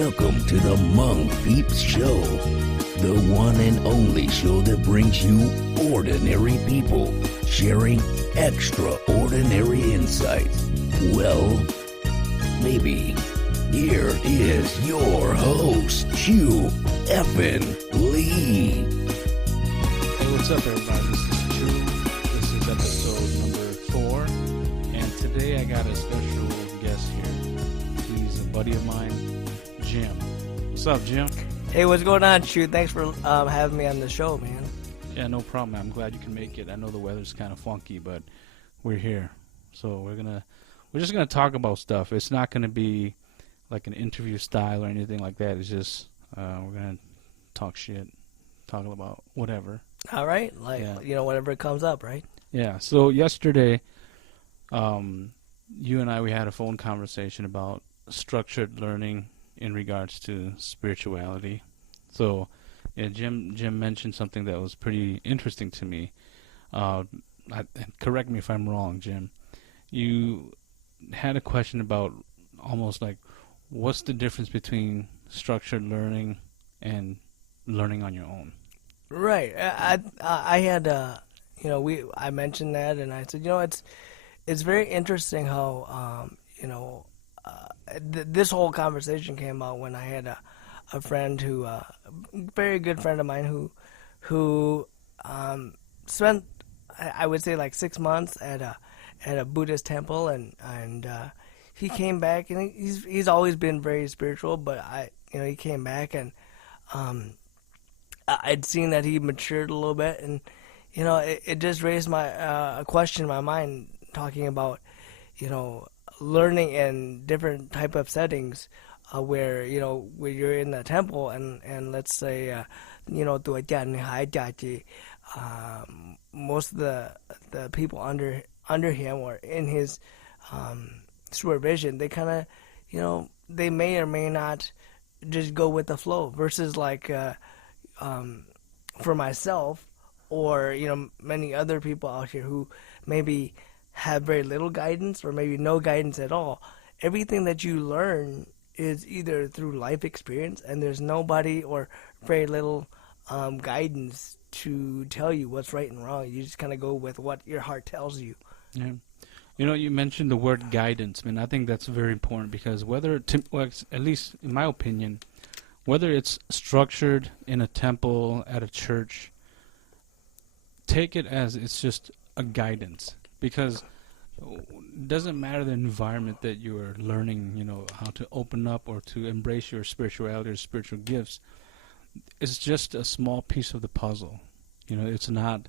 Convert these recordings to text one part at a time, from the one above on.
Welcome to the Hmong Peeps Show, the one and only show that brings you ordinary people sharing extraordinary insights. Well, maybe. Here is your host, Chew Effin Lee. Hey, what's up, everybody? This is Chew. This is episode number 4, and today I got a special guest here. He's a buddy of mine, Jim. What's up, Jim? Hey, what's going on, Chew? Thanks for having me on the show, man. Yeah, no problem. I'm glad you can make it. I know the weather's kind of funky, but we're here. So we're just gonna talk about stuff. It's not gonna be like an interview style or anything like that. It's just we're gonna talk shit, talk about whatever. All right, whatever comes up, right? Yeah. So yesterday, you and I, we had a phone conversation about structured learning in regards to spirituality. So, yeah, Jim mentioned something that was pretty interesting to me. Correct me if I'm wrong, Jim. You had a question about almost like, what's the difference between structured learning and learning on your own? Right. I had I mentioned that, and I said, it's very interesting how this whole conversation came out when I had a friend who very good friend of mine who spent, I would say, like 6 months at a Buddhist temple, and he came back, and he's always been very spiritual, but he came back, and I'd seen that he matured a little bit, and it just raised a question in my mind, talking about learning in different type of settings, where you're in the temple, and let's say most of the people under him or in his supervision, they kind of they may or may not just go with the flow, versus like for myself or many other people out here who maybe have very little guidance or maybe no guidance at all. Everything that you learn is either through life experience, and there's nobody or very little guidance to tell you what's right and wrong. You just kind of go with what your heart tells you. Yeah. You mentioned the word guidance. I mean, I think that's very important, because at least in my opinion, whether it's structured in a temple, at a church, take it as it's just a guidance, because it doesn't matter the environment that you are learning, how to open up or to embrace your spirituality or spiritual gifts. It's just a small piece of the puzzle. It's not,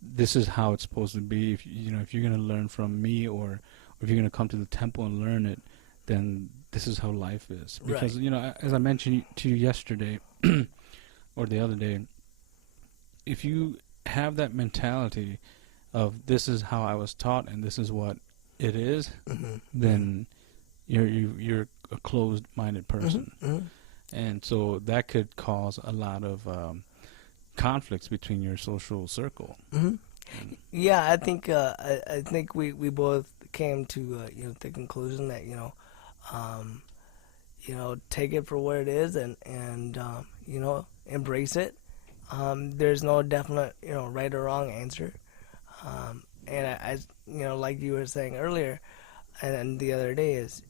this is how it's supposed to be. If you're going to learn from me, or if you're going to come to the temple and learn it, then this is how life is. Because, right. As I mentioned to you yesterday or the other day, if you have that mentality of this is how I was taught and this is what it is, mm-hmm. then you're a closed-minded person. Mm-hmm. And so that could cause a lot of conflicts between your social circle. Mm-hmm. Yeah, I think we both came to the conclusion that take it for what it is, and embrace it. There's no definite right or wrong answer. And I like you were saying earlier, and the other day is,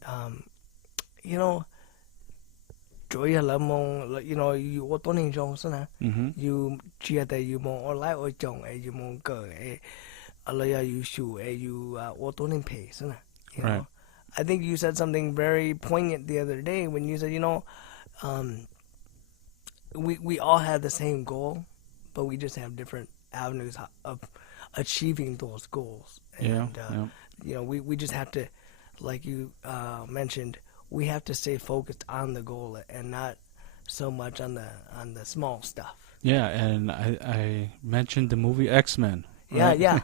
joya lamong, you what don't enjoy sana, you chia that you mong or like or jong you mong go alaya you shoe you what don't pay sana. Right. I think you said something very poignant the other day when you said, we all have the same goal, but we just have different avenues of achieving those goals. And, we just have to, like you mentioned, we have to stay focused on the goal and not so much on the small stuff. Yeah, and I mentioned the movie X-Men. Right? Yeah.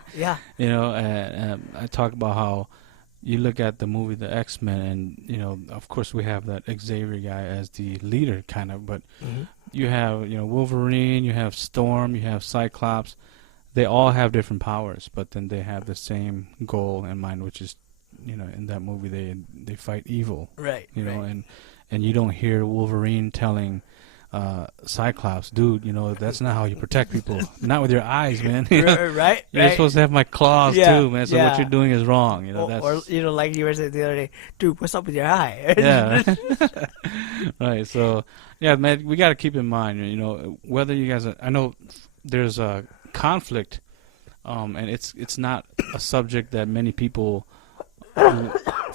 I talk about how you look at the movie The X-Men, and of course we have that Xavier guy as the leader, kind of, but mm-hmm. you have Wolverine, you have Storm, you have Cyclops. They all have different powers, but then they have the same goal in mind, which is in that movie they fight evil, right? And and you don't hear Wolverine telling Cyclops, dude, that's not how you protect people. Not with your eyes, man. Right? You're supposed to have my claws too, man. So what you're doing is wrong. Or like you were saying the other day, dude, what's up with your eye? Yeah. Right. So, yeah, man, we got to keep in mind, whether you guys, I know there's a conflict, and it's not a subject that many people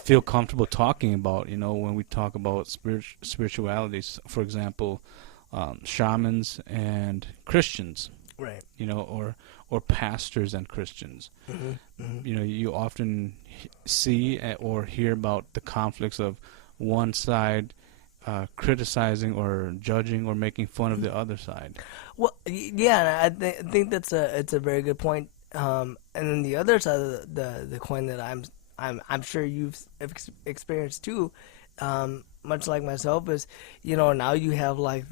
feel comfortable talking about. When we talk about spiritualities, for example, shamans and Christians, right? Or pastors and Christians. You often see or hear about the conflicts of one side criticizing or judging or making fun of the other side. Well, yeah, and I think it's a very good point. And then the other side of the coin that I'm sure you've experienced too, much like myself, is now you have like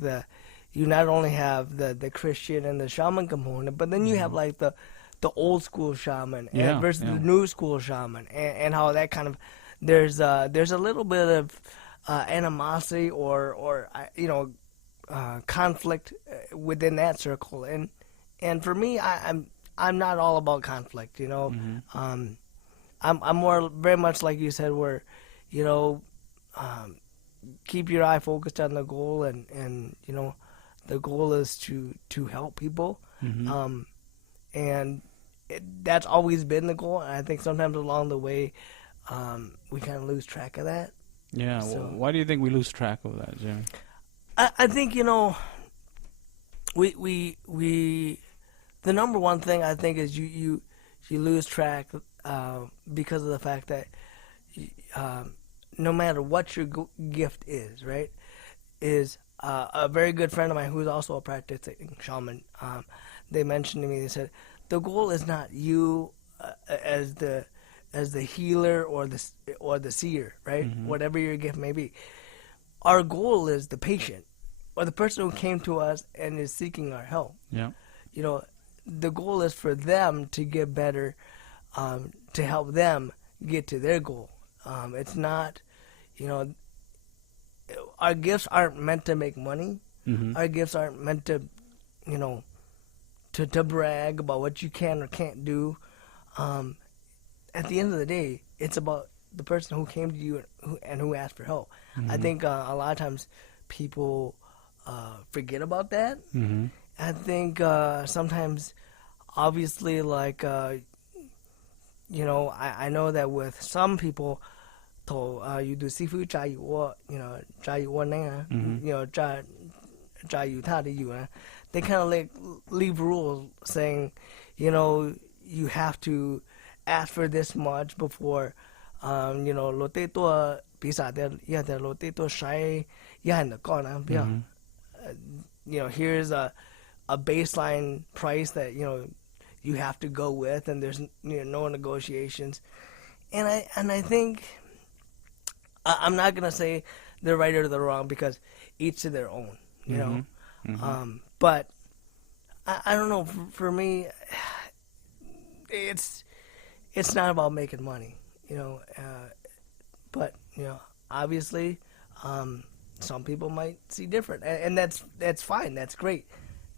you not only have the Christian and the shaman component, but then you have like the old school shaman versus the new school shaman, and how that kind of there's a little bit of animosity or conflict within that circle, and for me, I'm not all about conflict, I'm more very much like you said, where keep your eye focused on the goal, and the goal is to help people, and that's always been the goal. And I think sometimes along the way, we kind of lose track of that. Yeah. So, well, why do you think we lose track of that, Jimmy? I think we the number one thing I think is you lose track because of the fact that no matter what your gift is, right, is a very good friend of mine who's also a practicing shaman. They mentioned to me, they said, the goal is not you as the healer or the seer, right? Whatever your gift may be. Our goal is the patient or the person who came to us and is seeking our help. Yeah. The goal is for them to get better, to help them get to their goal. It's not, our gifts aren't meant to make money. Our gifts aren't meant to, to brag about what you can or can't do. At the end of the day, it's about the person who came to you and who asked for help. I think a lot of times people forget about that. I think sometimes, obviously, like, I know that with some people, you do seafood, 炸油锅, 炸油锅那样, 炸油它的油, they kind of like leave rules saying, you have to ask for this much before, 落地多比啥的也得落地多谁也很高呢，不要 here's a baseline price that you have to go with, and there's no negotiations. And I think I'm not gonna say they're right or they're wrong, because each to their own, but I don't know, for me it's not about making money, but obviously some people might see different, and that's fine, that's great.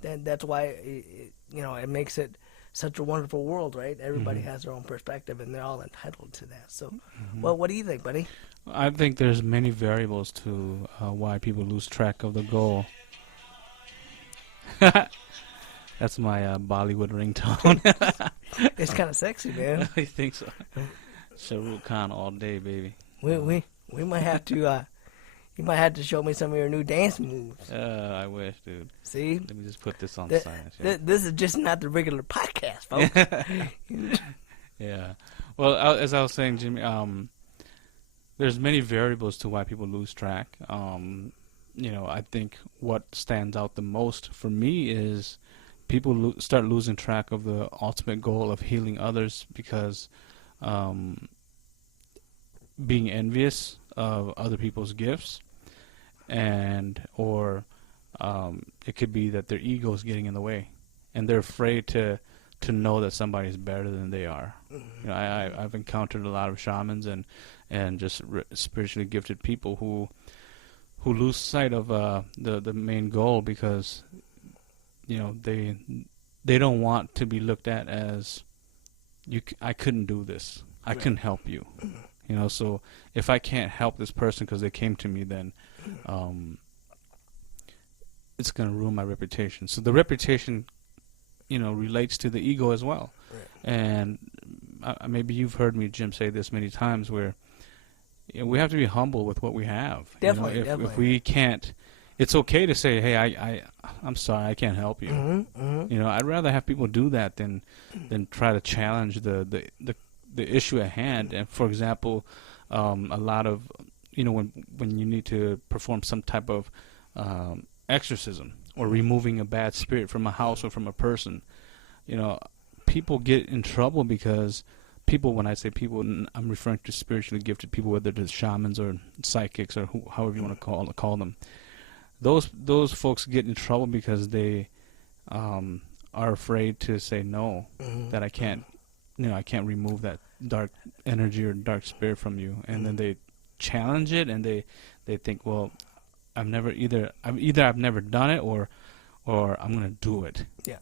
That's why it makes it such a wonderful world, right? Everybody has their own perspective, and they're all entitled to that. So, well, what do you think, buddy? I think there's many variables to why people lose track of the goal. That's my Bollywood ringtone. It's kind of sexy, man. I think so. Shah Rukh Khan all day, baby. We might have to. You might have to show me some of your new dance moves. I wish, dude. See? Let me just put this on silence. This is just not the regular podcast, folks. Yeah. Well, as I was saying, Jimmy, there's many variables to why people lose track. I think what stands out the most for me is people start losing track of the ultimate goal of healing others, because being envious of other people's gifts, or it could be that their ego is getting in the way, and they're afraid to know that somebody's better than they are. I've encountered a lot of shamans and just spiritually gifted people who lose sight of the main goal because they don't want to be looked at as I couldn't do this. I couldn't help you. So if I can't help this person because they came to me, then it's going to ruin my reputation. So the reputation, relates to the ego as well. Right. And maybe you've heard me, Jim, say this many times where we have to be humble with what we have. Definitely, If we can't, it's okay to say, hey, I'm sorry, I can't help you. I'd rather have people do that than try to challenge the issue at hand. And for example, a lot of when you need to perform some type of exorcism or removing a bad spirit from a house or from a person, people get in trouble because people, when I say people, I'm referring to spiritually gifted people, whether it's shamans or psychics or however you want to call them. Those folks get in trouble because they are afraid to say no, that I can't remove that dark energy or dark spirit from you, and then they challenge it and they think, well, I've never done it or I'm gonna do it. Yeah.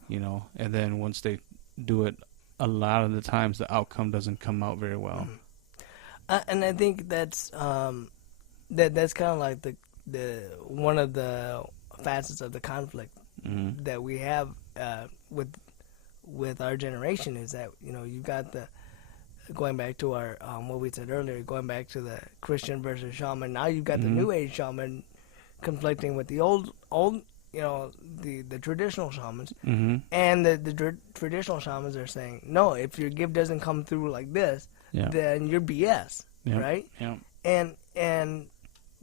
And then once they do it, a lot of the times the outcome doesn't come out very well. And I think that's that's kind of like the one of the facets of the conflict that we have with our generation is that you've got the going back to our what we said earlier, going back to the Christian versus shaman. Now you've got the New Age shaman conflicting with the old the traditional shamans, and the traditional shamans are saying, no, if your gift doesn't come through like this, then you're BS, right? Yeah.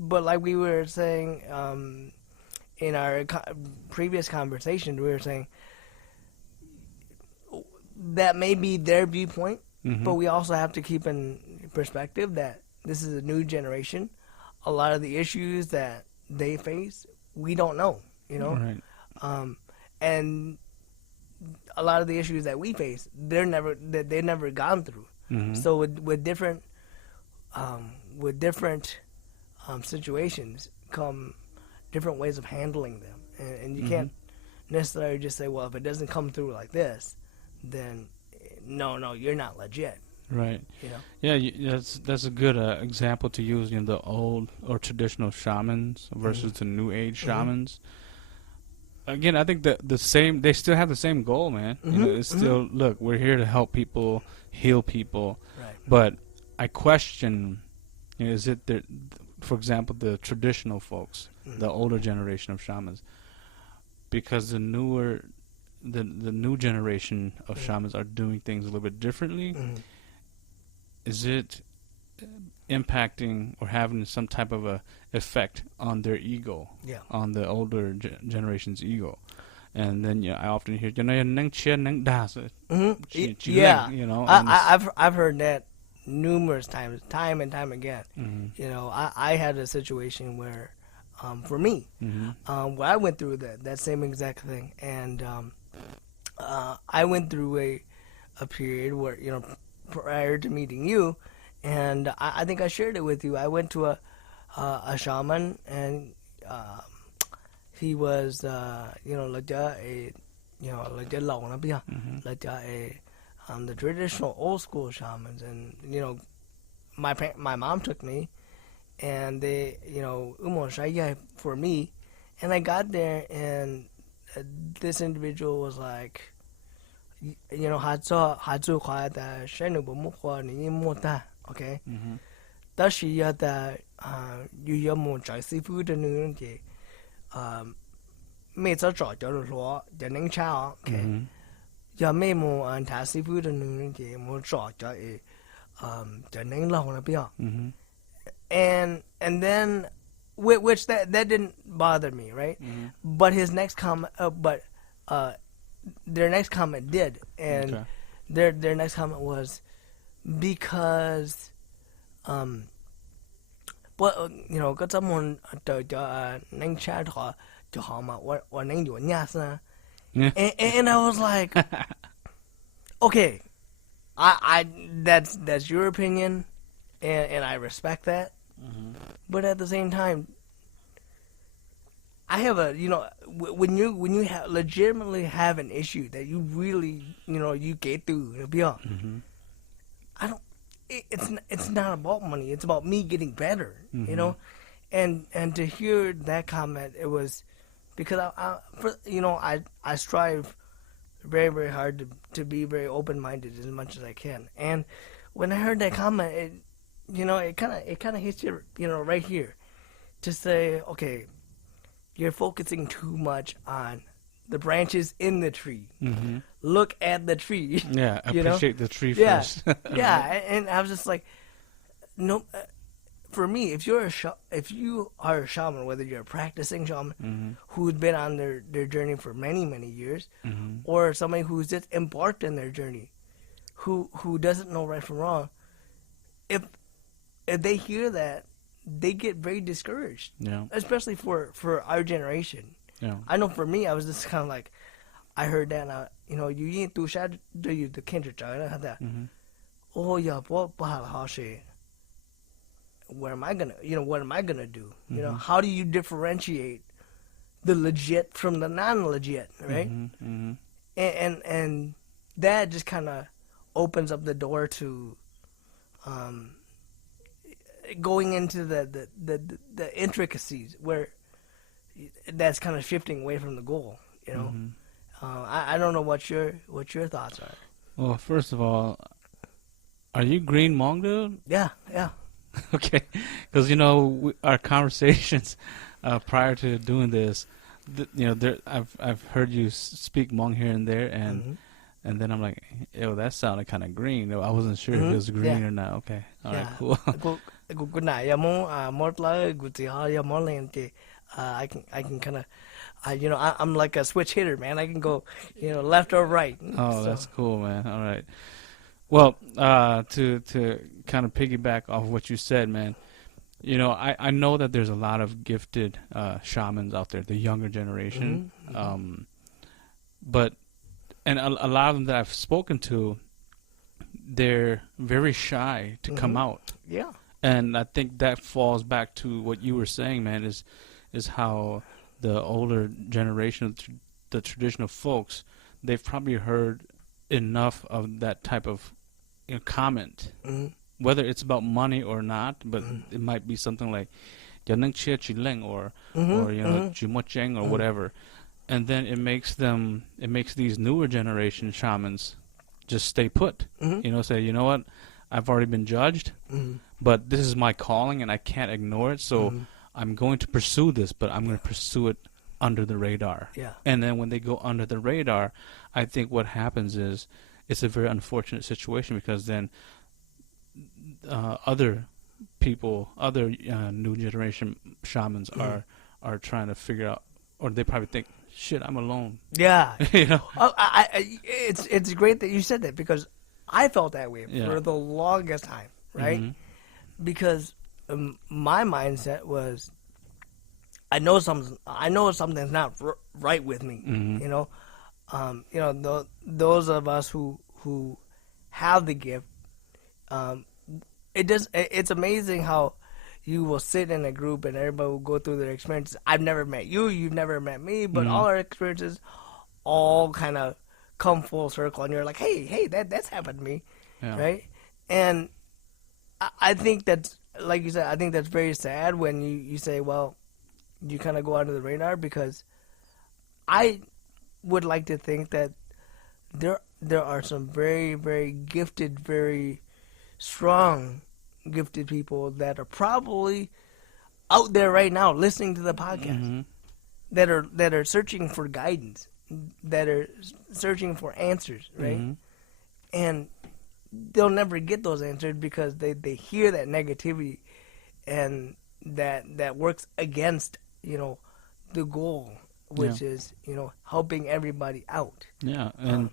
But like we were saying in our previous conversation, we were saying that may be their viewpoint, but we also have to keep in perspective that this is a new generation. A lot of the issues that they face, we don't know, Right. and a lot of the issues that we face, they've never gone through. So with different situations come different ways of handling them, and you can't necessarily just say, well, if it doesn't come through like this, then no, you're not legit. Right. Yeah, that's a good example to use. The old or traditional shamans versus the new age shamans. Again, I think the same. They still have the same goal, man. It's still look. We're here to help people, heal people. Right. But I question: is it for example, the traditional folks, the older generation of shamans, because the new generation of shamans are doing things a little bit differently. Is it impacting or having some type of a effect on their ego, on the older generation's ego? And then I often hear, I've heard that numerous times, time and time again. I had a situation where, for me, where I went through that same exact thing, and I went through a period where prior to meeting you, and I think I shared it with you. I went to a shaman, and he was the traditional old school shamans, and my mom took me, and they for me, and I got there, and this individual was like, okay. That she had that you more Joyce food and made such a law, the Ning Chow, okay. Ya may more and Tassie food and more short, the Ning Long. And then which that didn't bother me, right? But his next comment, their next comment did, and their next comment was because, well, got someone to name chat to home or name you and I was like, okay, I that's your opinion, and I respect that, but at the same time, I have a, when you legitimately have an issue that you really, you get through, I don't. It's not about money. It's about me getting better, and to hear that comment, it was because I strive very, very hard to be very open minded as much as I can. And when I heard that comment, it kind of hits you, right here, to say, okay, you're focusing too much on the branches in the tree. Look at the tree. Yeah, appreciate the tree Yeah, first. yeah. And I was just like, no. For me, if you are a shaman, whether you're a practicing shaman who's been on their journey for many, many years, or somebody who's just embarked in their journey, who doesn't know right from wrong, if they hear that, they get very discouraged. Yeah. Especially for our generation. Yeah. I know for me, I was just kind of like, I heard that, and you ain't too shy to you the kindred that. Oh yeah, what am I gonna do? How do you differentiate the legit from the non-legit, right? And that just kind of opens up the door to going into the intricacies where that's kind of shifting away from the goal. I don't know what your thoughts are. Well, first of all, are you green Hmong, dude? Yeah. Okay, because our conversations prior to doing this, I've heard you speak Hmong here and there, and then I'm like, ew, that sounded kind of green. I wasn't sure if it was green or not. Okay, all right, cool. Good night. I can kind of, I'm like a switch hitter, man. I can go, left or right. Oh, that's cool, man. All right. Well, to kind of piggyback off what you said, man, I know that there's a lot of gifted shamans out there, the younger generation, but a lot of them that I've spoken to, they're very shy to come out. Yeah. And I think that falls back to what you were saying, man, is how the older generation, the traditional folks, they've probably heard enough of that type of comment, whether it's about money or not, but it might be something like or whatever, and then it makes these newer generation shamans just stay put. Say, you know what, I've already been judged, but this is my calling and I can't ignore it, so I'm going to pursue this, but I'm going to pursue it under the radar. Yeah. And then when they go under the radar, I think what happens is it's a very unfortunate situation, because then other people, other new generation shamans are trying to figure out, or they probably think, shit, I'm alone. Yeah. It's great that you said that, because I felt that way for the longest time, right? Because my mindset was, I know something's not right with me. Those of us who have the gift, it's amazing how you will sit in a group and everybody will go through their experiences. I've never met you, you've never met me, but all our experiences all kind of come full circle, and you're like, hey, that's happened to me, right? And I think that's, like you said, I think that's very sad when you say, well, you kind of go under the radar, because I would like to think that there are some very, very gifted, very strong gifted people that are probably out there right now listening to the podcast, that are searching for guidance, that are searching for answers, right? And they'll never get those answers because they hear that negativity, and that works against the goal, which is helping everybody out. Yeah. And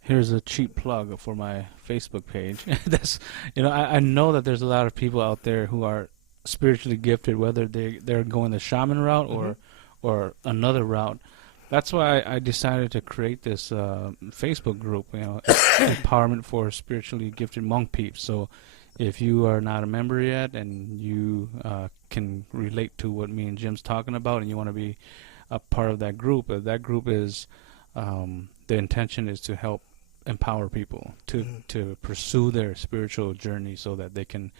here's a cheap plug for my Facebook page. That's I know that there's a lot of people out there who are spiritually gifted, whether they're going the shaman route or another route. That's why I decided to create this Facebook group, Empowerment for Spiritually Gifted Hmong Peeps. So if you are not a member yet and you can relate to what me and Jim's talking about, and you want to be a part of that group. That group is the intention is to help empower people to pursue their spiritual journey so that they can,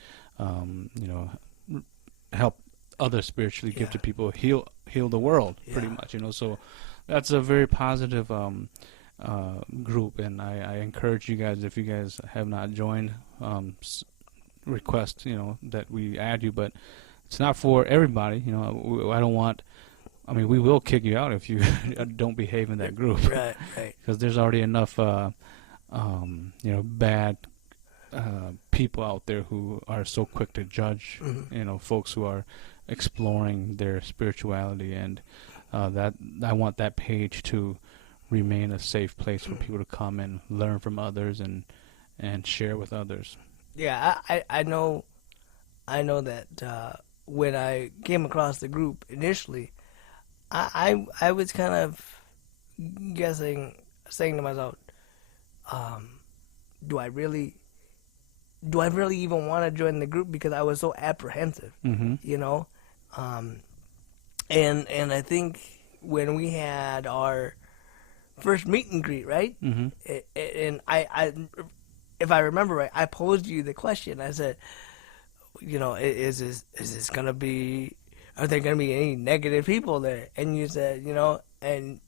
help other spiritually gifted people heal the world, pretty much. So that's a very positive group, and I encourage you guys, if you guys have not joined, request that we add you, but it's not for everybody. I don't want. I mean, we will kick you out if you don't behave in that group, right? Because there's already enough, bad people out there who are so quick to judge, folks who are exploring their spirituality, and that I want that page to remain a safe place for people to come and learn from others and share with others. Yeah, I know that when I came across the group initially, I was kind of saying to myself, do I really even want to join the group, because I was so apprehensive, and I think when we had our first meet and greet, right, and I if I remember right, I posed you the question. I said, is this gonna be? Are there gonna be any negative people there? And you said, and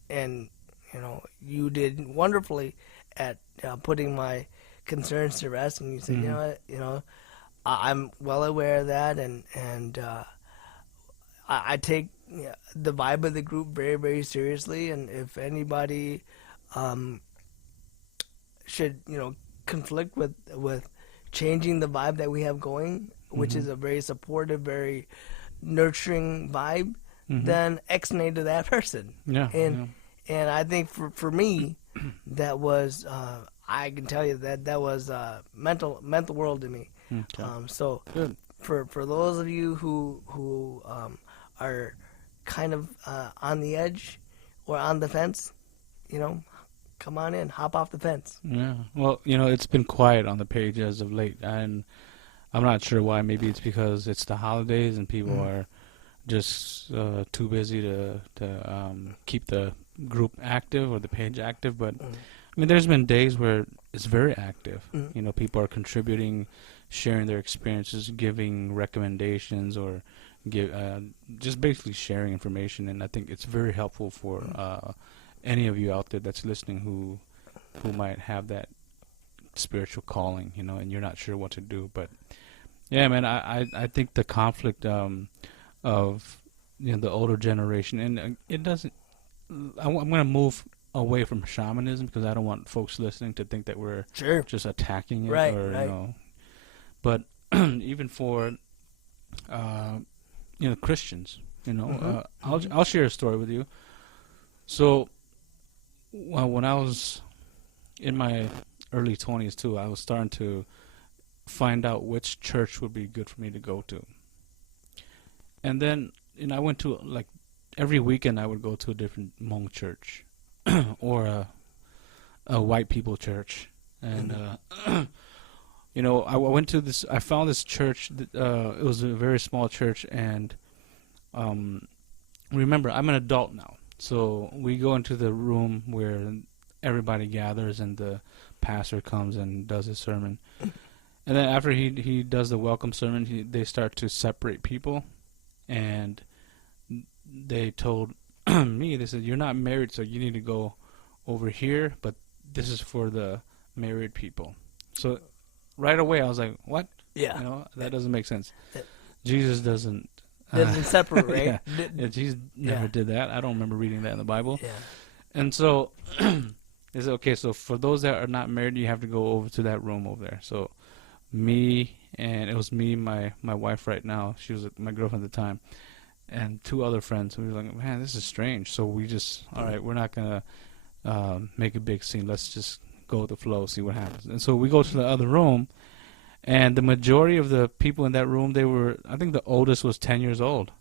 you did wonderfully at putting my concerns to rest. And you said, I'm well aware of that, and I take the vibe of the group very, very seriously. And if anybody should conflict with changing the vibe that we have going, which is a very supportive, very nurturing vibe, then X-nay to that person. And I think for me, that was I can tell you that was mental world to me. So good. For those of you who are kind of on the edge or on the fence, come on in, hop off the fence. Yeah. Well, it's been quiet on the page as of late, and I'm not sure why. Maybe it's because it's the holidays and people are just too busy to keep the group active or the page active. But I mean, there's been days where it's very active. People are contributing, sharing their experiences, giving recommendations, or just basically sharing information. And I think it's very helpful for any of you out there that's listening who might have that spiritual calling, and you're not sure what to do. But yeah, man, I think the conflict of the older generation, and it doesn't. I'm going to move away from shamanism because I don't want folks listening to think that we're just attacking it, right. But even for Christians, I'll share a story with you. So when I was in my early 20s too, I was starting to find out which church would be good for me to go to. And then I went to, like, every weekend I would go to a different Hmong church or a white people church. And I went to this. I found this church. It was a very small church, and remember, I'm an adult now, so we go into the room where everybody gathers, and the pastor comes and does his sermon. And then after he does the welcome sermon, they start to separate people, and they told me, they said, "You're not married, so you need to go over here, but this is for the married people." So right away I was like, what? Yeah. That doesn't make sense. Jesus doesn't separate, right? Yeah, Jesus never did that. I don't remember reading that in the Bible. Yeah. And so they said, okay, so for those that are not married, you have to go over to that room over there. So it was me, my wife right now, she was my girlfriend at the time, and two other friends. We were like, man, this is strange. So we just, all right, we're not going to make a big scene. Let's just go with the flow, see what happens. And so we go to the other room, and the majority of the people in that room, I think the oldest was 10 years old.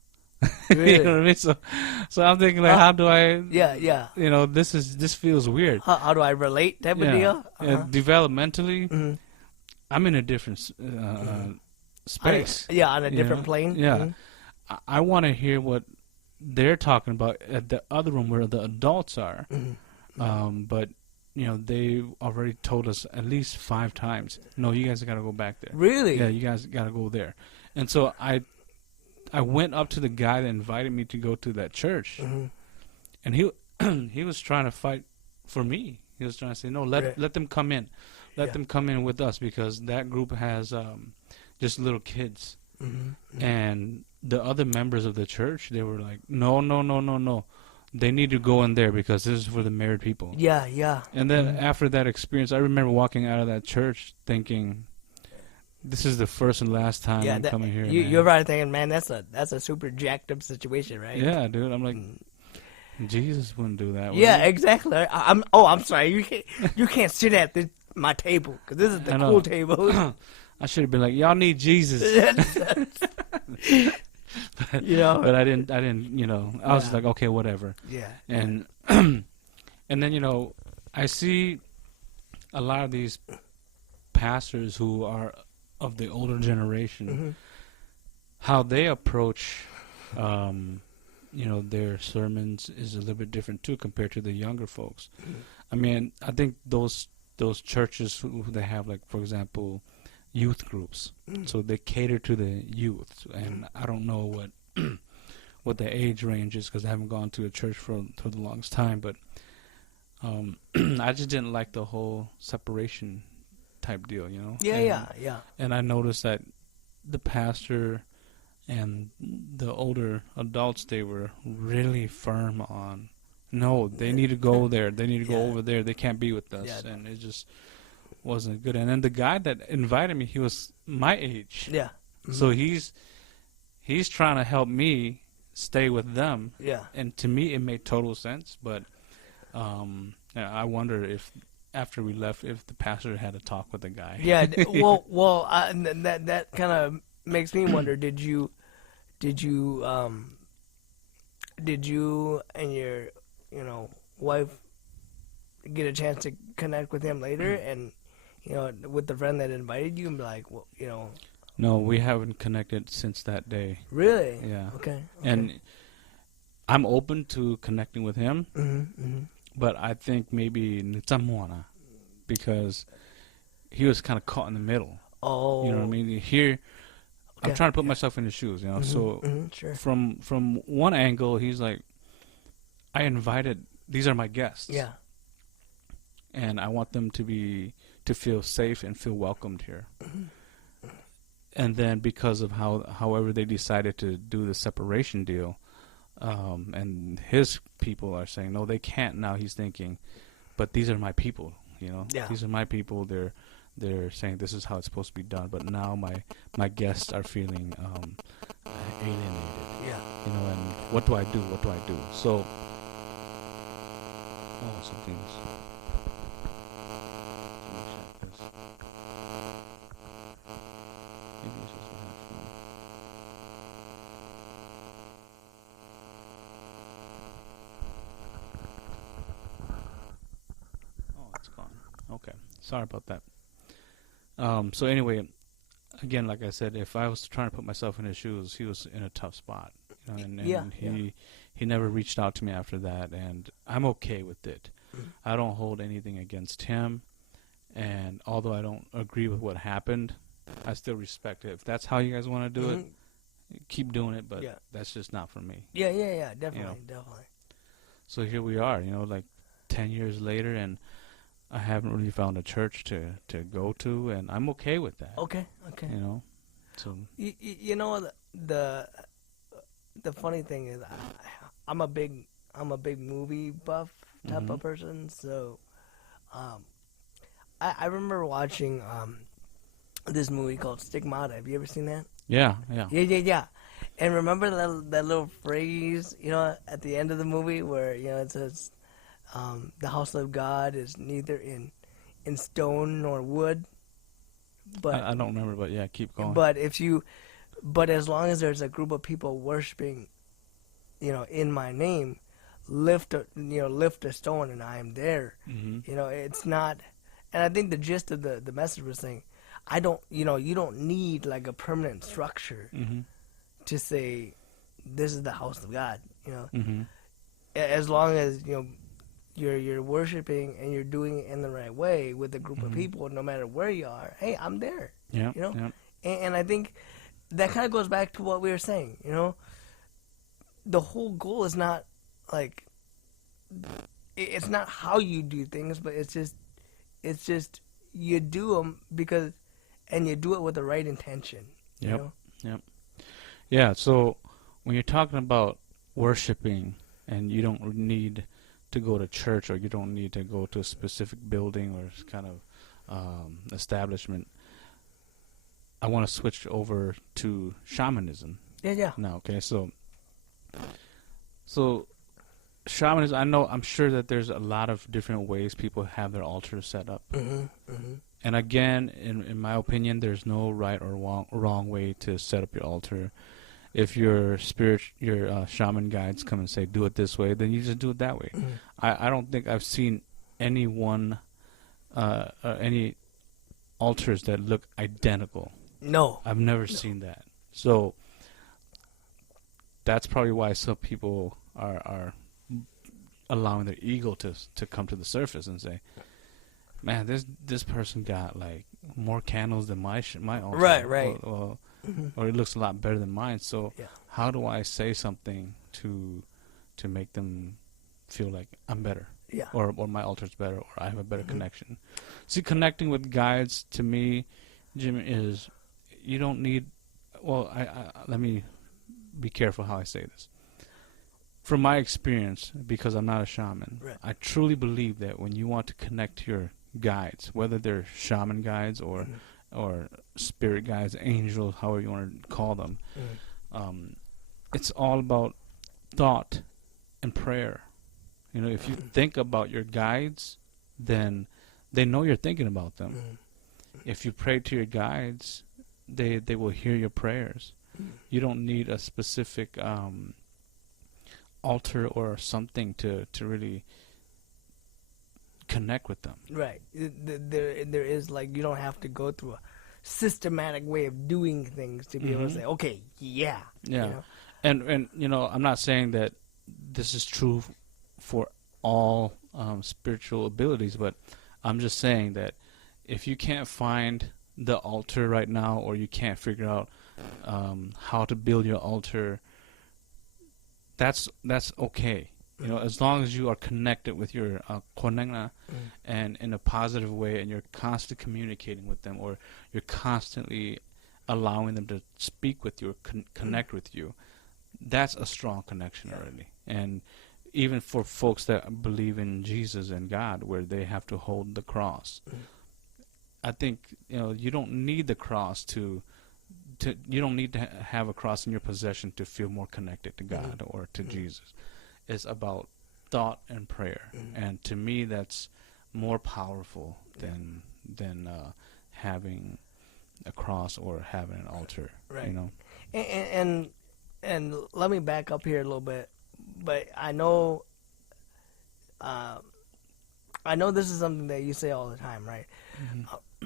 Really? You know what I mean? So I'm thinking, like, how do I? Yeah. This feels weird. How do I relate? Type of deal. Developmentally, I'm in a different space. On a different plane. Yeah. I want to hear what they're talking about at the other room where the adults are. But they already told us at least 5 times, no, you guys got to go back there. Really? Yeah, you guys got to go there. And so I went up to the guy that invited me to go to that church, and he he was trying to fight for me. He was trying to say, no, let them come in. Let them come in with us, because that group has just little kids. And the other members of the church, they were like, no. They need to go in there because this is for the married people. Yeah, yeah. And then after that experience, I remember walking out of that church thinking, this is the first and last time I'm coming here. You're right thinking, man, that's a super jacked up situation, right? Yeah, dude. I'm like, Jesus wouldn't do that. Yeah, exactly. I'm sorry. You can't sit at my table because this is the cool table. I should have been like, y'all need Jesus. But, but I didn't. I was like, okay, whatever. Yeah. And and then I see a lot of these pastors who are of the older generation, how they approach their sermons is a little bit different too compared to the younger folks. I mean, I think those churches who they have, like, for example, youth groups, so they cater to the youth, and I don't know what the age range is because I haven't gone to a church for the longest time, but I just didn't like the whole separation type deal, Yeah. And I noticed that the pastor and the older adults, they were really firm on, no, they need to go there, they need to go over there, they can't be with us, and it just wasn't good. And then the guy that invited me, he was my age. Yeah. So he's trying to help me stay with them. Yeah. And to me, it made total sense. But I wonder if after we left, if the pastor had a talk with the guy. Yeah. Well, that kind of makes me wonder. Did you and your wife get a chance to connect with him later and with the friend that invited you and be like, well, No, we haven't connected since that day. Really? Yeah. Okay. And I'm open to connecting with him, but I think maybe Nitsamwana, because he was kind of caught in the middle. Oh. You know what I mean? Here, I'm trying to put myself in his shoes, so sure. from one angle, he's like, I invited, these are my guests. Yeah. And I want them to feel safe and feel welcomed here. And then because of however they decided to do the separation deal, and his people are saying, no, they can't now. He's thinking, but these are my people, Yeah. These are my people. They're saying this is how it's supposed to be done. But now my guests are feeling alienated. Yeah. And what do I do? What do I do? So, something's. Maybe it's just my headphone. Oh, it's gone. Okay, sorry about that. So anyway, again, like I said, if I was trying to put myself in his shoes, he was in a tough spot, and he never reached out to me after that, and I'm okay with it. I don't hold anything against him, and although I don't agree with what happened, I still respect it. If that's how you guys want to do it, keep doing it, but that's just not for me. Yeah, definitely, definitely. So here we are, like 10 years later, and I haven't really found a church to go to, and I'm okay with that. Okay. So the funny thing is, I'm a big movie buff type of person, so I remember watching this movie called Stigmata. Have you ever seen that? Yeah. And remember that little phrase, at the end of the movie where it says, "The house of God is neither in stone nor wood." But I don't remember, but yeah, keep going. But as long as there's a group of people worshiping, in my name, lift a stone and I am there. It's not. And I think the gist of the message was saying, you don't need like a permanent structure to say this is the house of God. You know, Mm-hmm. as long as you're worshiping and you're doing it in the right way with a group of Mm-hmm. people, no matter where you are. Hey, I'm there. Yeah. You know, Yeah. and I think that kind of goes back to what we were saying. You know, the whole goal is not like it's not how you do things, but it's just you do them because and you do it with the right intention. You Yep. know? Yep. Yeah. So when you're talking about worshiping, and you don't need to go to church, or you don't need to go to a specific building or kind of establishment, I want to switch over to shamanism Yeah. now. Okay. So shamanism, I'm sure that there's a lot of different ways people have their altars set up. And again, in my opinion, there's no right or wrong way to set up your altar. If your shaman guides come and say, do it this way, then you just do it that way. I don't think I've seen any altars that look identical. No. I've never seen that. So that's probably why some people are allowing their ego to come to the surface and say, man, this person got like more candles than my altar. Right. Or it looks a lot better than mine. So Yeah. how do I say something to make them feel like I'm better? Yeah. Or my altar's better, or I have a better connection. See, connecting with guides, to me, Jim, is you don't need. Well, let me be careful how I say this. From my experience, because I'm not a shaman, Right. I truly believe that when you want to connect to your guides, whether they're shaman guides or spirit guides, angels, however you want to call them, it's all about thought and prayer. You know, if you think about your guides, then they know you're thinking about them. If you pray to your guides, they will hear your prayers. You don't need a specific altar or something to really connect with them. Right. There is like you don't have to go through a systematic way of doing things to be able to say, okay, yeah. Yeah. You know? And you know, I'm not saying that this is true for all spiritual abilities, but I'm just saying that if you can't find the altar right now, or you can't figure out how to build your altar, that's okay. You know, as long as you are connected with your konengna and in a positive way, and you're constantly communicating with them, or you're constantly allowing them to speak with you, or connect with you, that's a strong connection already. And even for folks that believe in Jesus and God, where they have to hold the cross, I think, you know, you don't need the cross to you don't need to have a cross in your possession to feel more connected to God or to Jesus. It's about thought and prayer, and to me, that's more powerful than having a cross or having an altar. Right. You know. And let me back up here a little bit, but I know this is something that you say all the time, right?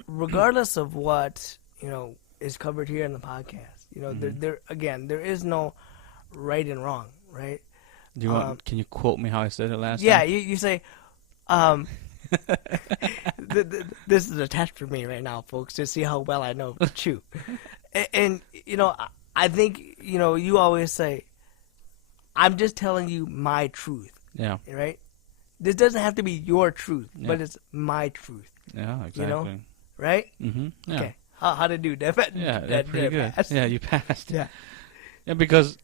Regardless of what is covered here in the podcast, there is no right and wrong, right? Do you want? Can you quote me how I said it last time? Yeah, you say, this is a test for me right now, folks, to see how well I know Chew. And I think you always say, I'm just telling you my truth. Yeah. Right? This doesn't have to be your truth, but it's my truth. Yeah, exactly. Right? Mm-hmm. Yeah. Okay. How to do that? Yeah, pretty good. Pass? Yeah, you passed. Yeah. Yeah, because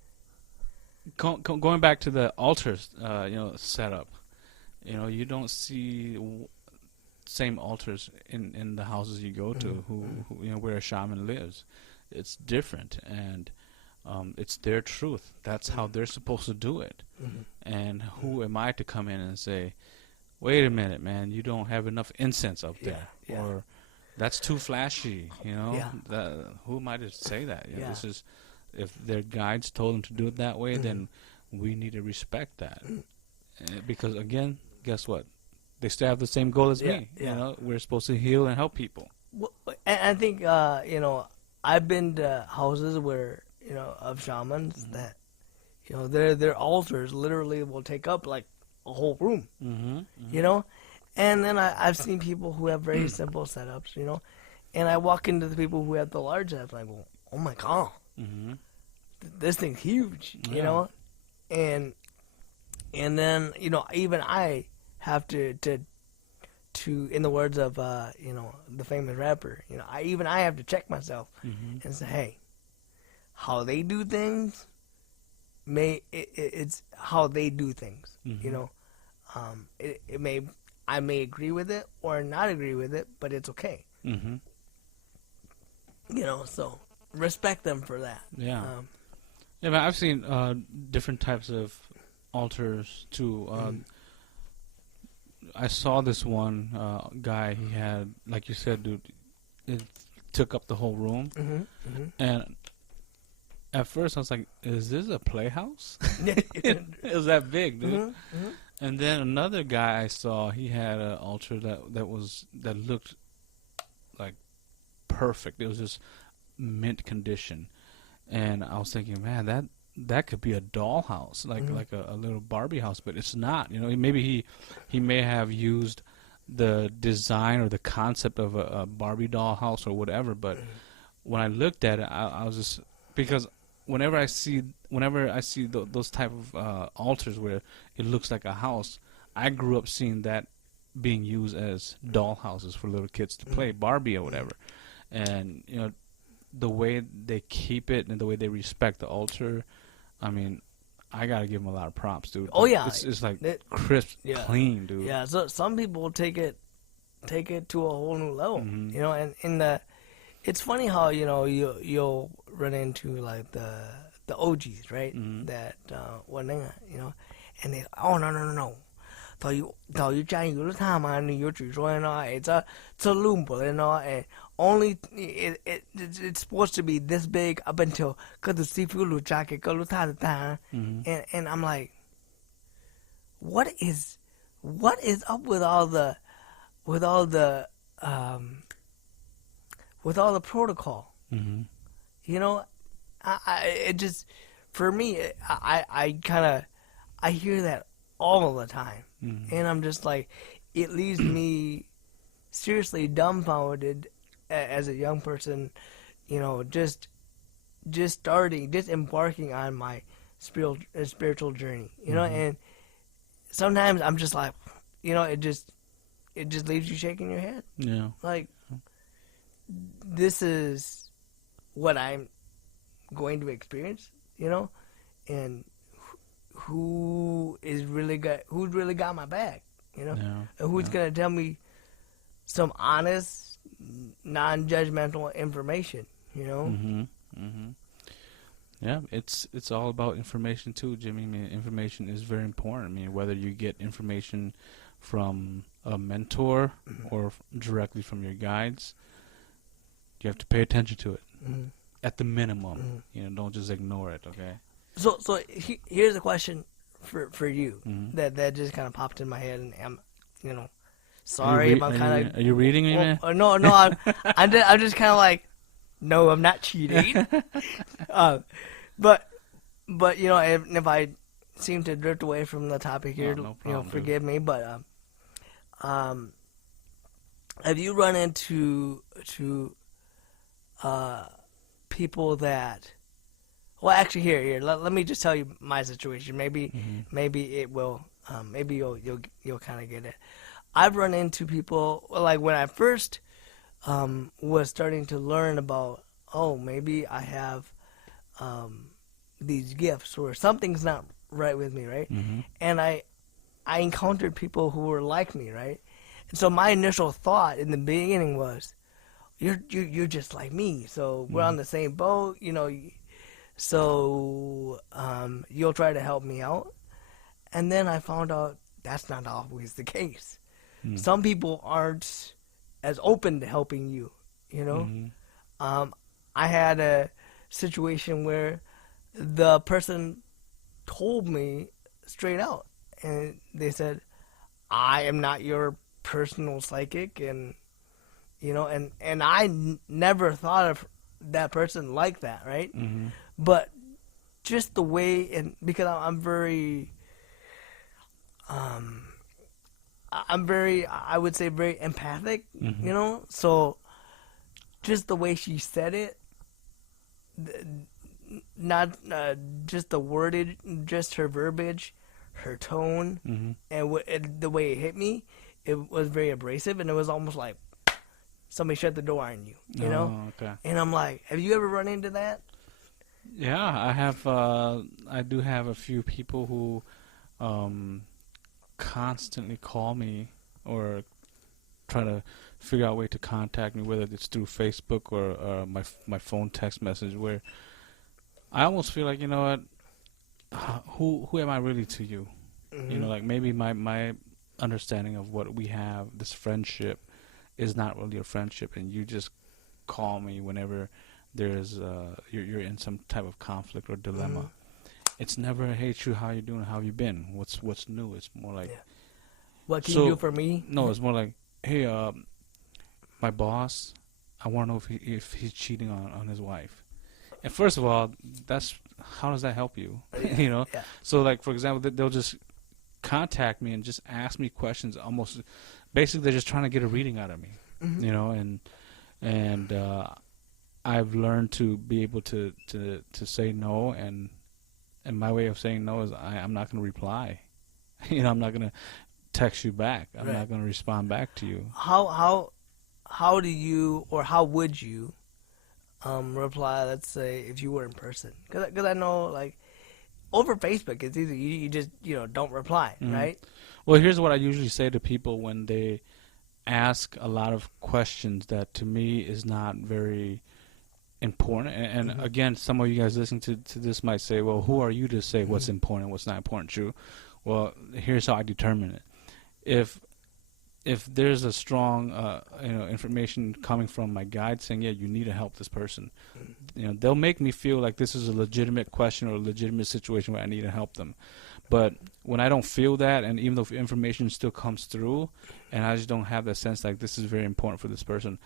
going back to the altars, setup, you don't see same altars in the houses you go to who where a shaman lives. It's different, and it's their truth. That's how they're supposed to do it. And who am I to come in and say, wait a minute, man, you don't have enough incense up there, or that's too flashy, who am I to say that? This is, if their guides told them to do it that way, then we need to respect that. Because again, guess what? They still have the same goal as me. We're supposed to heal and help people. Well, and I think I've been to houses where of shamans that You know, their altars literally will take up like a whole room. Mm-hmm. You know, and then I've seen people who have very simple setups. You know, and I walk into the people who have the large setups. Like, well, oh my god, Mm-hmm. this thing's huge. You Yeah. know, and then you know even I have to in the words of you know the famous rapper, you know, I have to check myself Mm-hmm. and say, hey, how they do things it's how they do things. Mm-hmm. You know, it may I may agree with it or not agree with it, but it's okay. Mm-hmm. You know, so respect them for that. Yeah. Yeah, but I've seen different types of altars too. I saw this one guy. He had, like you said, dude, it took up the whole room. Mm-hmm, mm-hmm. And at first, I was like, "Is this a playhouse?" Mm-hmm. It was that big, dude. Mm-hmm. And then another guy I saw, he had an altar that looked like perfect. It was just mint condition, and I was thinking, man, that could be a dollhouse, like a little Barbie house, but it's not. You know, maybe he may have used the design or the concept of a Barbie doll house or whatever. But when I looked at it, I was just, because whenever I see those type of altars where it looks like a house, I grew up seeing that being used as doll houses for little kids to play Barbie or whatever. And you know, the way they keep it and the way they respect the altar, I mean, I gotta give them a lot of props, dude. Oh yeah, it's like crisp, clean, dude. Yeah, so some people take it to a whole new level. Mm-hmm. You know, and it's funny how, you know, you'll run into like the OGs, right? Mm-hmm. That you know, and they, oh no. 到要加油了他嘛，你有举说呢，哎，这lump呢，哎，only it's supposed to be this big up until 个的 seafood jacket 个路他的单 and I'm like, what is up with all the protocol? Mm-hmm. You know, it just, for me, I kind of, I hear that all the time. Mm-hmm. And I'm just like, it leaves me seriously dumbfounded as a young person, you know, just embarking on my spiritual journey, you know, and sometimes I'm just like, you know, it just leaves you shaking your head. Yeah. Like, this is what I'm going to experience, you know, and who's really got my back, you know, and who's gonna tell me some honest, non-judgmental information, you know. Mm-hmm. Mm-hmm. Yeah, it's all about information too, Jimmy. I mean, information is very important. I mean, whether you get information from a mentor or directly from your guides, you have to pay attention to it. At the minimum, you know, don't just ignore it. Okay. So here's a question for you that just kind of popped in my head, and I'm, you know, sorry if I'm kind of. Are you reading me, man? No, I'm just kind of like, no, I'm not cheating. But you know, if I seem to drift away from the topic here, no problem, you know, forgive me. But have you run into people that? Well, actually, here. Let me just tell you my situation. Maybe it will. Maybe you'll kind of get it. I've run into people, like when I first was starting to learn about, oh, maybe I have these gifts or something's not right with me, right? And I encountered people who were like me, right? And so my initial thought in the beginning was, you're just like me, so we're on the same boat, you know. So you'll try to help me out. And then I found out that's not always the case. Some people aren't as open to helping you, you know. I had a situation where the person told me straight out, and they said, I am not your personal psychic, and you know, and I never thought of that person like that, right? But just the way, and because I'm very, I would say very empathic, Mm-hmm. you know. So just the way she said it, not just the wordage, just her verbiage, her tone, Mm-hmm. and the way it hit me, it was very abrasive, and it was almost like somebody shut the door on you, you know. Oh, okay. And I'm like, have you ever run into that? Yeah, I have. I do have a few people who constantly call me or try to figure out a way to contact me, whether it's through Facebook or my phone text message. Where I almost feel like, you know what, who am I really to you? You know, like maybe my understanding of what we have, this friendship, is not really a friendship, and you just call me whenever there's you're in some type of conflict or dilemma. It's never, hey, True, how you doing? How you been? What's new? It's more like, Yeah. What can so you do for me? no, it's more like, hey, my boss, I want to know if he's cheating on his wife. And first of all, that's, how does that help you? You know. Yeah. So like, for example, they'll just contact me and just ask me questions. Almost, basically, they're just trying to get a reading out of me. You know, and I've learned to be able to say no, and my way of saying no is I'm not going to reply. You know, I'm not going to text you back. I'm not going to respond back to you. How do you, or how would you reply, let's say, if you were in person? Because I know, like, over Facebook, it's easy. You just, don't reply, right? Well, here's what I usually say to people when they ask a lot of questions that to me is not very important. And again, some of you guys listening to this might say, well, who are you to say what's important, what's not important, True? Well, here's how I determine it. If there's a strong information coming from my guide saying, yeah, you need to help this person, they'll make me feel like this is a legitimate question or a legitimate situation where I need to help them. But when I don't feel that, and even though information still comes through, and I just don't have that sense like this is very important for this person,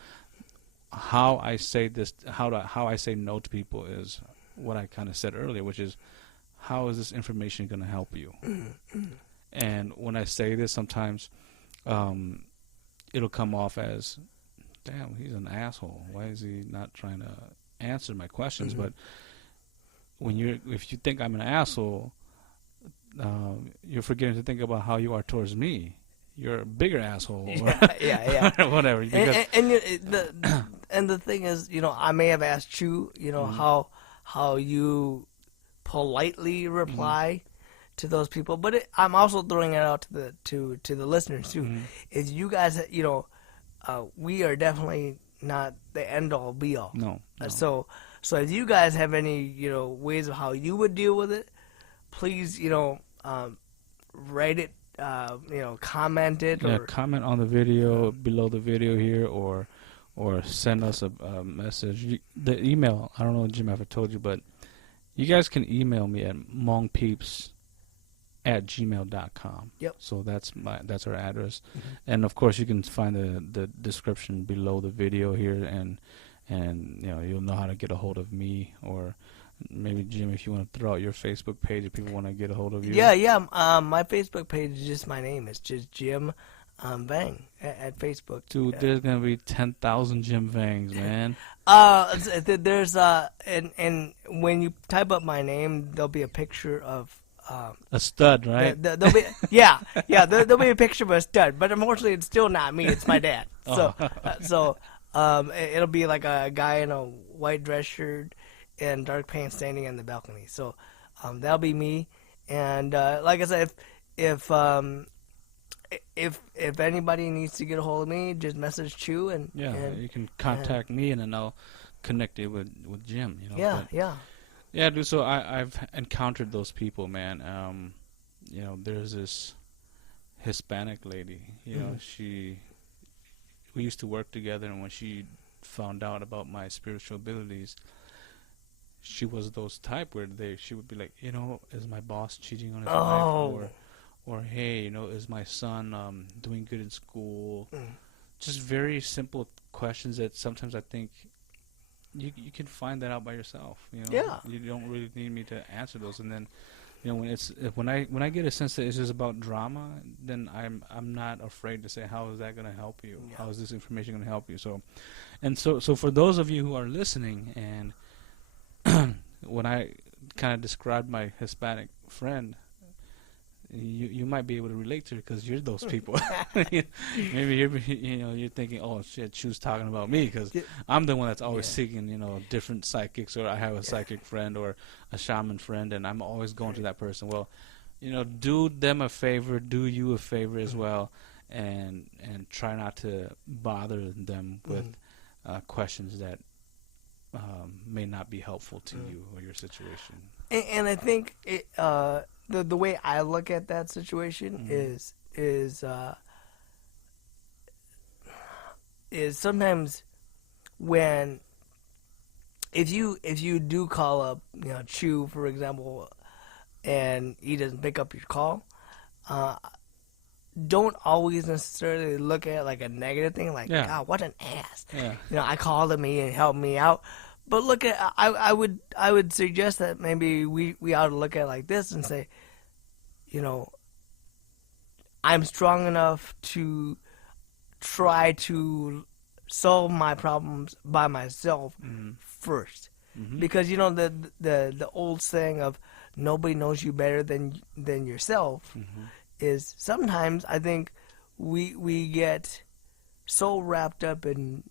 how I say this, how I say no to people is what I kind of said earlier, which is, how is this information going to help you? And when I say this, sometimes it'll come off as, damn, he's an asshole. Why is he not trying to answer my questions? But if you think I'm an asshole, you're forgetting to think about how you are towards me. You're a bigger asshole. Yeah. Or whatever. And the thing is, I may have asked you, how you politely reply to those people, but I'm also throwing it out to the listeners too. Is you guys, we are definitely not the end all be all. No. So if you guys have any ways of how you would deal with it, please write it, comment it. Yeah, or comment on the video below the video here, or send us a message. The email, I don't know, Jim, if I told you, but you guys can email me at hmongpeeps@gmail.com. Yep. So that's our address, and of course you can find the description below the video here, and you'll know how to get a hold of me, or maybe Jim, if you want to throw out your Facebook page if people want to get a hold of you. Yeah. My Facebook page is just my name. It's just Jim Vang at Facebook. Dude, there's gonna be 10,000 Jim Vangs, man. There's and when you type up my name, there'll be a picture of A stud, right? there'll be there'll be a picture of a stud, but unfortunately, it's still not me. It's my dad. So it'll be like a guy in a white dress shirt and dark pants standing in the balcony. So that'll be me. And like I said, if anybody needs to get a hold of me, just message Chu, and you can contact me, and then I'll connect you with Jim. Yeah, dude. So I've encountered those people, man. There's this Hispanic lady. We used to work together, and when she found out about my spiritual abilities, she was those type where she would be like, is my boss cheating on his wife, or hey, is my son doing good in school? Just very simple questions that sometimes I think you can find that out by yourself. You know, Yeah. you don't really need me to answer those. And then, you know, when I get a sense that it's just about drama, then I'm not afraid to say, how is that going to help you? Yeah. How is this information going to help you? So for those of you who are listening, and when I kind of described my Hispanic friend, you might be able to relate to it because you're those people. Maybe you're thinking, oh shit, she was talking about me because I'm the one that's always seeking different psychics, or I have a psychic friend or a shaman friend, and I'm always going to that person. Well, do them a favor, do you a favor as well, and try not to bother them with questions that may not be helpful to you or your situation. And I think the way I look at that situation is sometimes when if you do call up Chu, for example, and he doesn't pick up your call, don't always necessarily look at it like a negative thing, like God, what an ass. I called him, he helped me out. But look at I would suggest that maybe we ought to look at it like this and say, I'm strong enough to try to solve my problems by myself first, because the old saying of nobody knows you better than yourself is sometimes I think we get so wrapped up in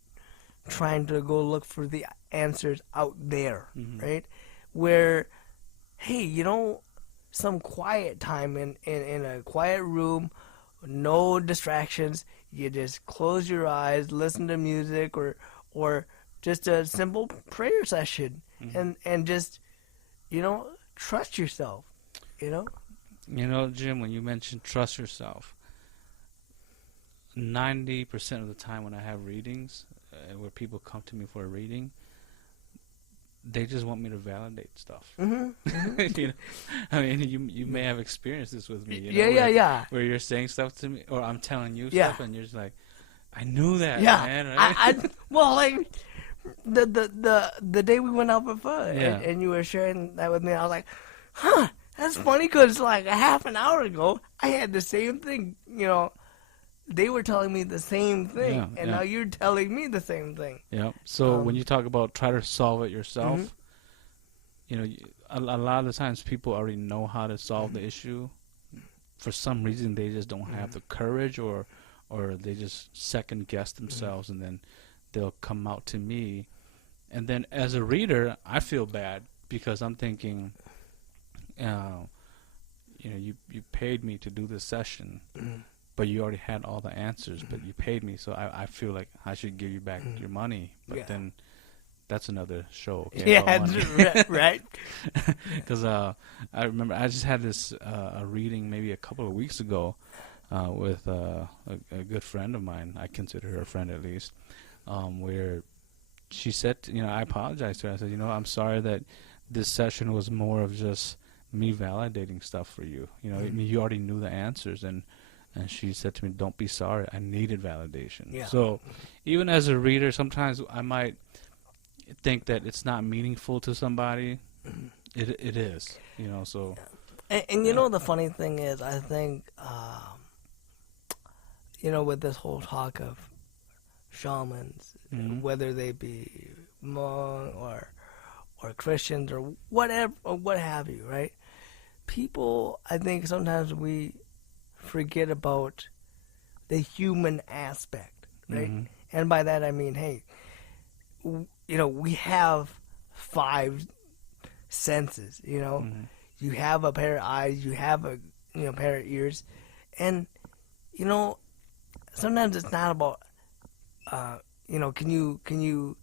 trying to go look for the answers out there, right? Where, hey, some quiet time in a quiet room, no distractions, you just close your eyes, listen to music, or just a simple prayer session, and just, trust yourself, Jim, when you mentioned trust yourself, 90% of the time when I have readings, where people come to me for a reading, they just want me to validate stuff. I mean, you may have experienced this with me. Where you're saying stuff to me, or I'm telling you stuff, and you're just like, I knew that, man. Right? Well, like the day we went out for fun, and you were sharing that with me, I was like, huh, that's funny, because like a half an hour ago, I had the same thing, They were telling me the same thing, and now you're telling me the same thing. Yeah. So when you talk about try to solve it yourself, a lot of the times people already know how to solve the issue. For some reason, they just don't have the courage, or they just second guess themselves, and then they'll come out to me. And then as a reader, I feel bad because I'm thinking, you paid me to do this session. But you already had all the answers, but you paid me, so I feel like I should give you back your money. But then that's another show. Okay, right. Because I remember I just had this a reading maybe a couple of weeks ago with a good friend of mine. I consider her a friend at least, where she said, I apologized to her. I said, I'm sorry that this session was more of just me validating stuff for you. You already knew the answers, and she said to me, don't be sorry, I needed validation. Yeah. So even as a reader, sometimes I might think that it's not meaningful to somebody. It is, so. And the funny thing is, I think, with this whole talk of shamans, whether they be Hmong or Christians or whatever, or what have you, right? People, I think sometimes we forget about the human aspect, right? And by that I mean, hey, we have 5 senses, you have a pair of eyes, you have a pair of ears, and sometimes it's not about can you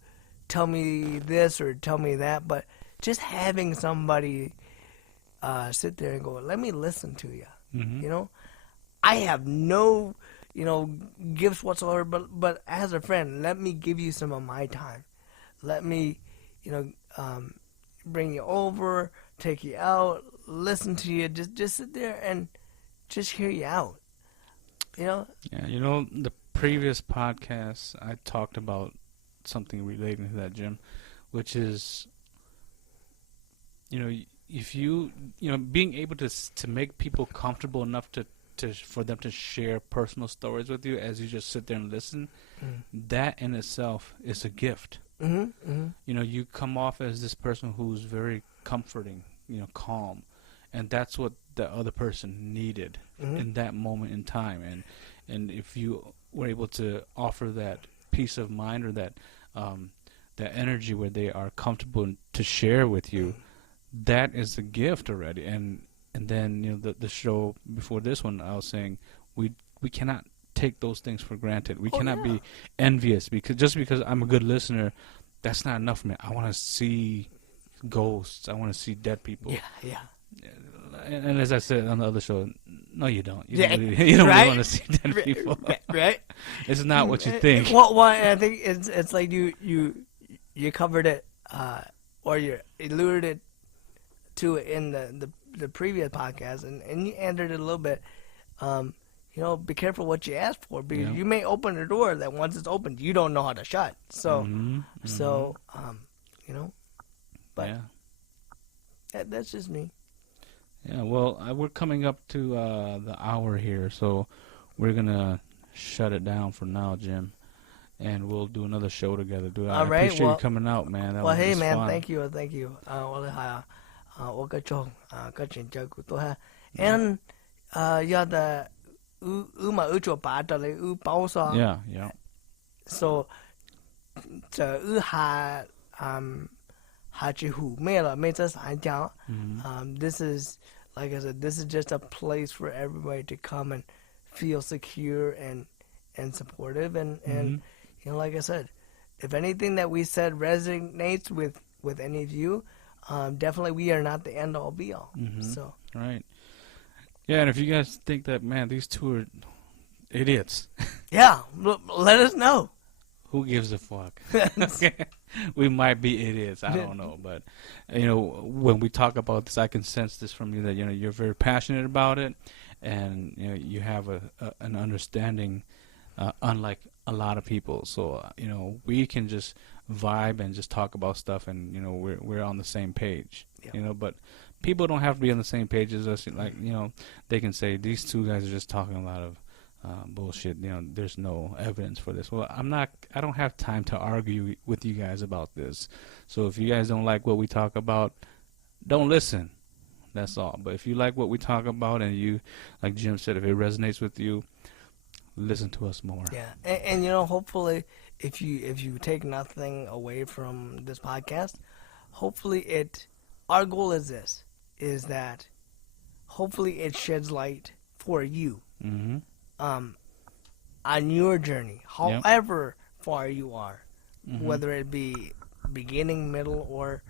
tell me this or tell me that, but just having somebody sit there and go, let me listen to you. I have no, gifts whatsoever, but as a friend, let me give you some of my time. Let me, bring you over, take you out, listen to you, just sit there and just hear you out. Yeah, the previous podcast I talked about something relating to that, Jim, which is, if being able to make people comfortable enough for them to share personal stories with you as you just sit there and listen, that in itself is a gift. You come off as this person who's very comforting, calm, and that's what the other person needed in that moment in time. And if you were able to offer that peace of mind or that energy where they are comfortable to share with you, that is a gift already. And then the show before this one, I was saying we cannot take those things for granted. We cannot be envious because I'm a good listener. That's not enough for me. I want to see ghosts. I want to see dead people. Yeah. And as I said on the other show, no, you don't. You don't really want to see dead people. Right? It's not what you think. Well, I think it's like you covered it, or you alluded it to it in the previous podcast, and you answered it a little bit. Be careful what you ask for, because you may open a door that once it's opened, you don't know how to shut. So, but that's just me. Yeah, well, we're coming up to the hour here, so we're going to shut it down for now, Jim, and we'll do another show together. I appreciate you coming out, man. Hey, man, fun. thank you. And yeah. So, this is, like I said, this is just a place for everybody to come and feel secure and supportive. And like I said, if anything that we said resonates with any of you, definitely we are not the end all be all. So right. Yeah, and if you guys think that, man, these two are idiots. Yeah, let us know. Who gives a fuck? We might be idiots. I don't know. But, when we talk about this, I can sense this from you that, you're very passionate about it. And, you have an understanding, unlike a lot of people. So, we can just vibe and just talk about stuff and, we're on the same page. Yep. But people don't have to be on the same page as us. Like, they can say these two guys are just talking a lot of bullshit. There's no evidence for this. Well, I don't have time to argue with you guys about this. So if you guys don't like what we talk about, don't listen. That's all. But if you like what we talk about and you, like Jim said, if it resonates with you, listen to us more. Yeah. And hopefully if you take nothing away from this podcast, hopefully our goal is this, is that hopefully it sheds light for you. On your journey, however far you are, whether it be beginning, middle, or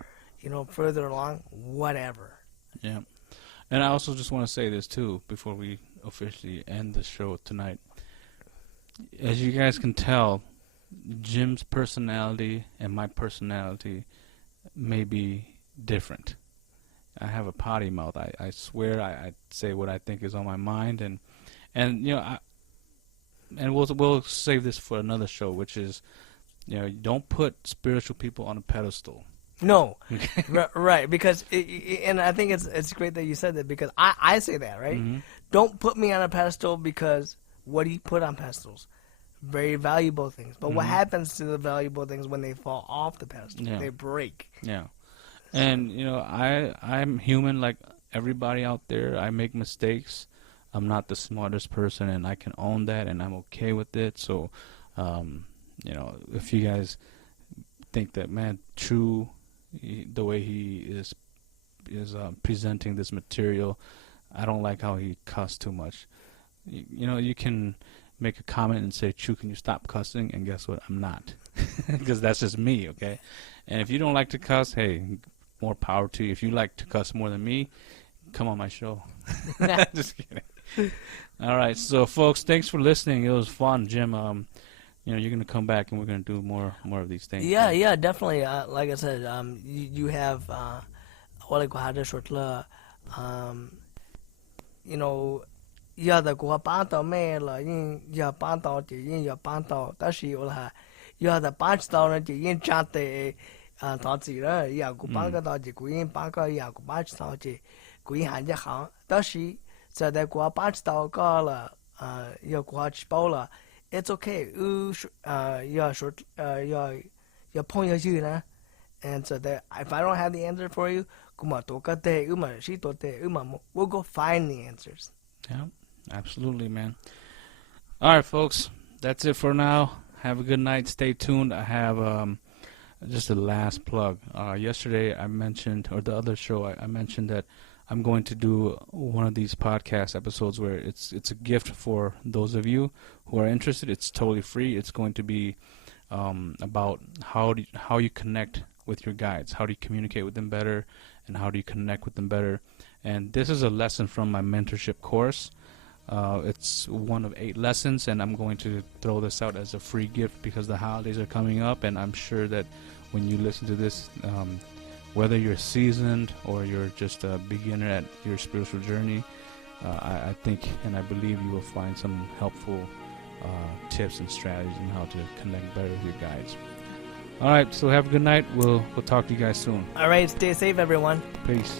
further along, whatever. Yeah. And I also just want to say this too before we officially end the show tonight. As you guys can tell, Jim's personality and my personality may be different. I have a potty mouth. I swear I say what I think is on my mind, and we'll save this for another show, which is, don't put spiritual people on a pedestal. No, right? Because and I think it's great that you said that, because I say that, right? Don't put me on a pedestal, because what do you put on pedestals? Very valuable things. But what happens to the valuable things when they fall off the pedestal? Yeah. They break. Yeah, and I'm human like everybody out there. I make mistakes. I'm not the smartest person, and I can own that, and I'm okay with it. So, if you guys think that, man, True, the way he is presenting this material, I don't like how he cussed too much. You can make a comment and say, True, can you stop cussing? And guess what? I'm not, because that's just me, okay? And if you don't like to cuss, hey, more power to you. If you like to cuss more than me, come on my show. Just kidding. All right, so folks, thanks for listening. It was fun, Jim. You're gonna come back and we're gonna do more of these things. Yeah, definitely. Like I said, you have what I had short要的国帮到咩了，要帮到就要帮到，但是有了，要的帮到呢就长得到自然也古巴个到这古人巴个也古巴知道这古人还这行，但是在在古巴知道个了要古吃饱了 ，it's okay， 要碰下去呢。And so that if I don't have the answer for you, we'll go find the answers. Yeah, absolutely, man. All right, folks, that's it for now. Have a good night. Stay tuned. I have just a last plug. Yesterday I mentioned, or the other show, I mentioned that I'm going to do one of these podcast episodes where it's a gift for those of you who are interested. It's totally free. It's going to be about how you connect with your guides, how do you communicate with them better, and how do you connect with them better. And this is a lesson from my mentorship course. It's one of 8 lessons, and I'm going to throw this out as a free gift because the holidays are coming up, and I'm sure that when you listen to this, whether you're seasoned or you're just a beginner at your spiritual journey, I think and I believe you will find some helpful tips and strategies on how to connect better with your guides. All right, so have a good night. We'll talk to you guys soon. All right, stay safe, everyone. Peace.